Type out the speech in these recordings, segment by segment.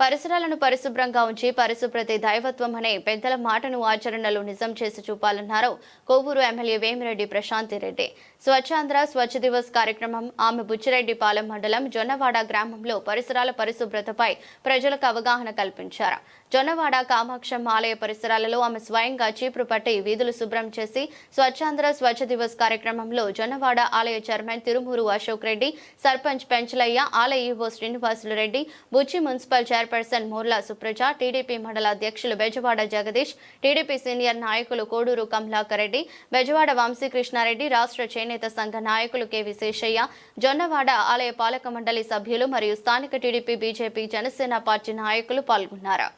పరిసరాలను పరిశుభ్రంగా ఉంచి పరిశుభ్రతే దైవత్వం అనే పెద్దల మాటను ఆచరణలో నిజం చేసి చూపాలన్నారు కోవూరు ఎమ్మెల్యే వేమిరెడ్డి ప్రశాంతిరెడ్డి. స్వచ్ఛాంధ్ర స్వచ్ఛ దివస్ కార్యక్రమం ఆమె బుచ్చిరెడ్డిపాలెం మండలం జొన్నవాడ గ్రామంలో పరిసరాల పరిశుభ్రతపై ప్రజలకు అవగాహన కల్పించారు. జొన్నవాడ కామాక్షమ్మ ఆలయ పరిసరాలలో ఆమె స్వయంగా చీపురు పట్టి వీధులు శుభ్రం చేసి స్వచ్ఛాంధ్ర స్వచ్ఛ దివస్ కార్యక్రమంలో జొన్నవాడ ఆలయ చైర్మన్ తిరుమూరు అశోక్ రెడ్డి, సర్పంచ్ పెంచలయ్య, ఆలయ EO Srinivasulu Reddy, Buchi municipal chairperson Morla Supraja, TDP మండల అధ్యక్షులు బెజవాడ జగదీష్, టీడీపీ సీనియర్ నాయకులు కోడూరు కమలాకర్ రెడ్డి, బెజవాడ వంశీకృష్ణారెడ్డి, రాష్ట్ర చేనేత సంఘ నాయకులు కె విశేషయ్య, జొన్నవాడ ఆలయ పాలక మండలి సభ్యులు మరియు స్థానిక టీడీపీ, బీజేపీ, జనసేన పార్టీ నాయకులు పాల్గొన్నారు.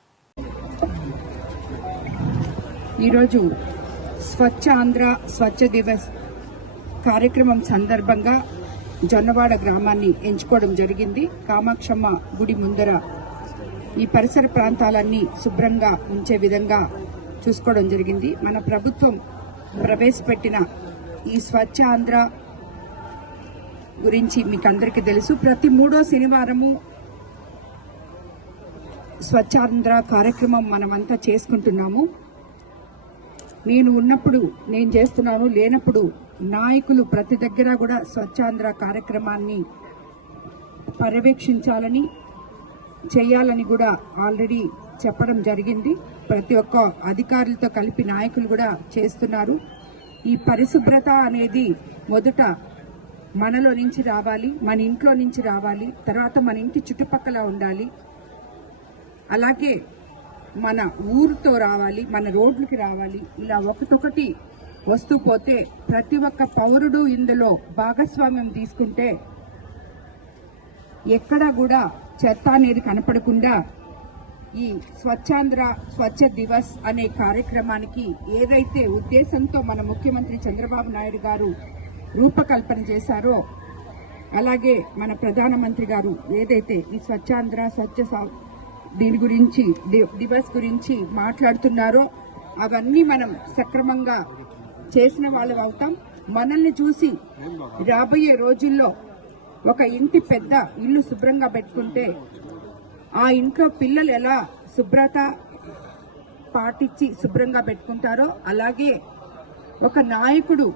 ఈరోజు స్వచ్ఛ ఆంధ్ర స్వచ్ఛ దివస్ కార్యక్రమం సందర్భంగా జొన్నవాడ గ్రామాన్ని ఎంచుకోవడం జరిగింది. కామాక్షమ్మ గుడి ముందర ఈ పరిసర ప్రాంతాలన్నీ శుభ్రంగా ఉంచే విధంగా చూసుకోవడం జరిగింది. మన ప్రభుత్వం ప్రవేశపెట్టిన ఈ స్వచ్ఛ ఆంధ్ర గురించి మీకు అందరికీ తెలుసు. ప్రతి 3వ శనివారము స్వచ్ఛాంధ్ర కార్యక్రమం మనమంతా చేసుకుంటున్నాము. నేను ఉన్నప్పుడు నేను చేస్తున్నాను, లేనప్పుడు నాయకులు ప్రతి దగ్గర కూడా స్వచ్ఛాంధ్ర కార్యక్రమాన్ని పర్యవేక్షించాలని చేయాలని కూడా ఆల్రెడీ చెప్పడం జరిగింది. ప్రతి ఒక్క అధికారులతో కలిపి నాయకులు కూడా చేస్తున్నారు. ఈ పరిశుభ్రత అనేది మొదట మనలో నుంచి రావాలి, మన ఇంట్లో నుంచి రావాలి, తర్వాత మన ఇంటి చుట్టుపక్కల ఉండాలి, అలాగే మన ఊరుతో రావాలి, మన రోడ్లకి రావాలి. ఇలా ఒకటొకటి వస్తూ పోతే ప్రతి ఒక్క పౌరుడు ఇందులో భాగస్వామ్యం తీసుకుంటే ఎక్కడా కూడా చెత్త అనేది కనపడకుండా ఈ స్వచ్ఛాంధ్ర స్వచ్ఛ దివస్ అనే కార్యక్రమానికి ఏదైతే ఉద్దేశంతో మన ముఖ్యమంత్రి చంద్రబాబు నాయుడు గారు రూపకల్పన చేశారో, అలాగే మన ప్రధానమంత్రి గారు ఏదైతే ఈ స్వచ్ఛాంధ్ర స్వచ్ఛ దీని గురించి దివస్ గురించి మాట్లాడుతున్నారో అవన్నీ మనం సక్రమంగా చేసిన వాళ్ళం అవుతాం. మనల్ని చూసి రాబోయే రోజుల్లో ఒక ఇంటి పెద్ద ఇల్లు శుభ్రంగా పెట్టుకుంటే ఆ ఇంట్లో పిల్లలు ఎలా శుభ్రత పాటించి శుభ్రంగా పెట్టుకుంటారో, అలాగే ఒక నాయకుడు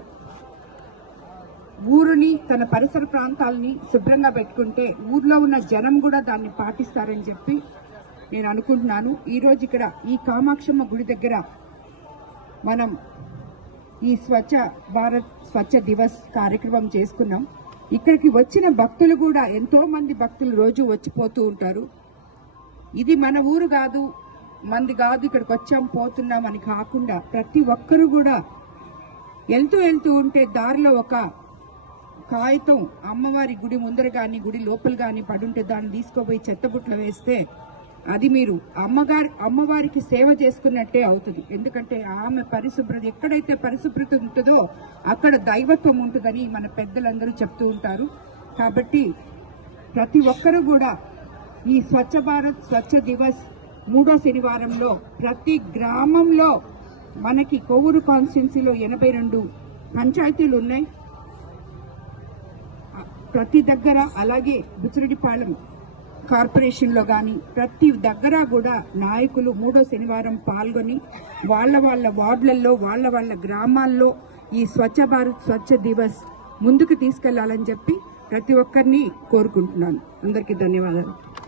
ఊరుని తన పరిసర ప్రాంతాలని శుభ్రంగా పెట్టుకుంటే ఊర్లో ఉన్న జనం కూడా దాన్ని పాటిస్తారని చెప్పి నేను అనుకుంటున్నాను. ఈరోజు ఇక్కడ ఈ కామాక్షమ్మ గుడి దగ్గర మనం ఈ స్వచ్ఛ భారత్ స్వచ్ఛ దివస్ కార్యక్రమం చేసుకున్నాం. ఇక్కడికి వచ్చిన భక్తులు కూడా ఎంతో మంది భక్తులు రోజు వచ్చిపోతూ ఉంటారు. ఇది మన ఊరు కాదు, మంది కాదు, ఇక్కడికి వచ్చాం పోతున్నాం అని కాకుండా ప్రతి ఒక్కరూ కూడా వెళ్తూ ఉంటే దారిలో ఒక కాగితం అమ్మవారి గుడి ముందర గాని గుడి లోపల గాని పడుంటే దాన్ని తీసుకోపోయి చెత్తబుట్లో వేస్తే అది మీరు అమ్మవారికి సేవ చేసుకున్నట్టే అవుతుంది. ఎందుకంటే ఆమె పరిశుభ్రత, ఎక్కడైతే పరిశుభ్రత ఉంటుందో అక్కడ దైవత్వం ఉంటుందని మన పెద్దలందరూ చెప్తూ ఉంటారు. కాబట్టి ప్రతి ఒక్కరూ కూడా ఈ స్వచ్ఛ భారత్ స్వచ్ఛ దివస్ 3వ శనివారంలో ప్రతి గ్రామంలో, మనకి కోవూరు కాన్స్టిట్యున్సీలో 82 పంచాయతీలు ఉన్నాయి ప్రతి దగ్గర, అలాగే బుచ్చిరెడ్డిపాలెం కార్పొరేషన్ లో గాని ప్రతి దగ్గర కూడా నాయకులు 3వ శనివారం పాల్గొని వాళ్ళ వార్డులలో వాళ్ళ గ్రామాల్లో ఈ స్వచ్ఛ భారత్ స్వచ్ఛ దివస్ ముందుకు తీసుకెళ్లాలని చెప్పి ప్రతి ఒక్కరిని కోరుకుంటున్నాను. అందరికీ ధన్యవాదాలు.